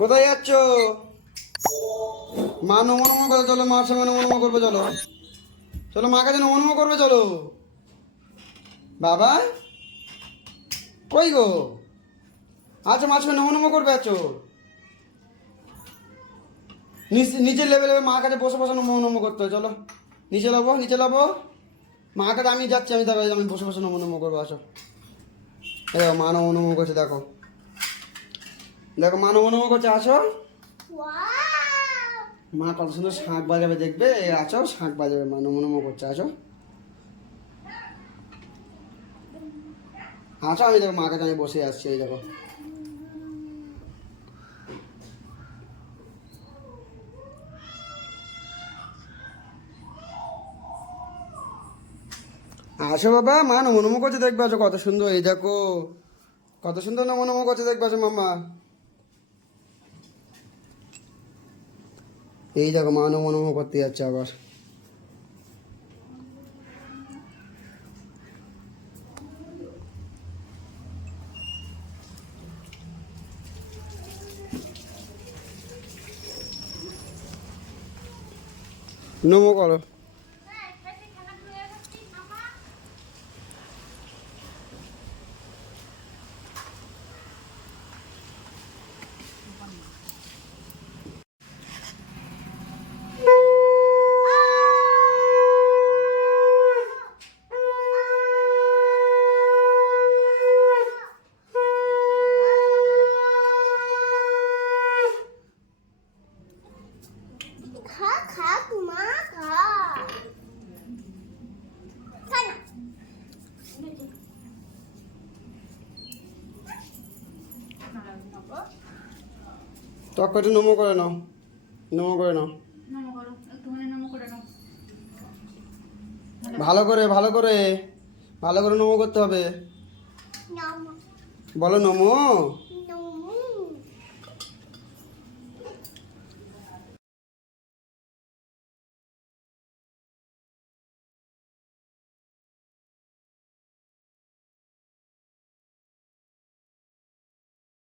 কোথায় যাচ্ছ? মা নমো নমো করে চলো, মার সঙ্গে নমো নমো করবে চলো। চলো মার কাছে নমো নমো করবে চলো। বাবা কই গো? আচ্ছা মার সঙ্গে নমো নমো করবে আছো। নিচের লেভেলে মার কাছে বসে বসে নমো নমো করতে হয়। চলো নিচে যাবো, নিচে যাবো। মার কাছে আমি যাচ্ছি, আমি দেখো আমি বসে বসে নমো নমো করবো। আসো দেখো মা নমো নমো করছে, দেখো দেখো মা নমো নমো করছে। আসো মা কত সুন্দর শাঁখ বাজাবে দেখবে। আছো শাঁখ বাজাবে, মা নমো নমো করছে। আসো আসো, আমি দেখো মার কাছে আমি বসে আসছি। এই দেখো আসো বাবা, মা নমো নমো করছে দেখবে। আছো কত সুন্দর, এই দেখো কত সুন্দর নমো নমো করছে দেখবে। আসো মাম্মা, এই দেখো মা নমো নমো করতে যাচ্ছে আবার। নমো করো। খা খা তোমা খা খা না। টক করে নমো করে নাও, নমো করে নাও। নমো করো, একটুখানি নমো করে নাও। ভালো করে ভালো করে ভালো করে নমো করতে হবে। নাও বলো নমো।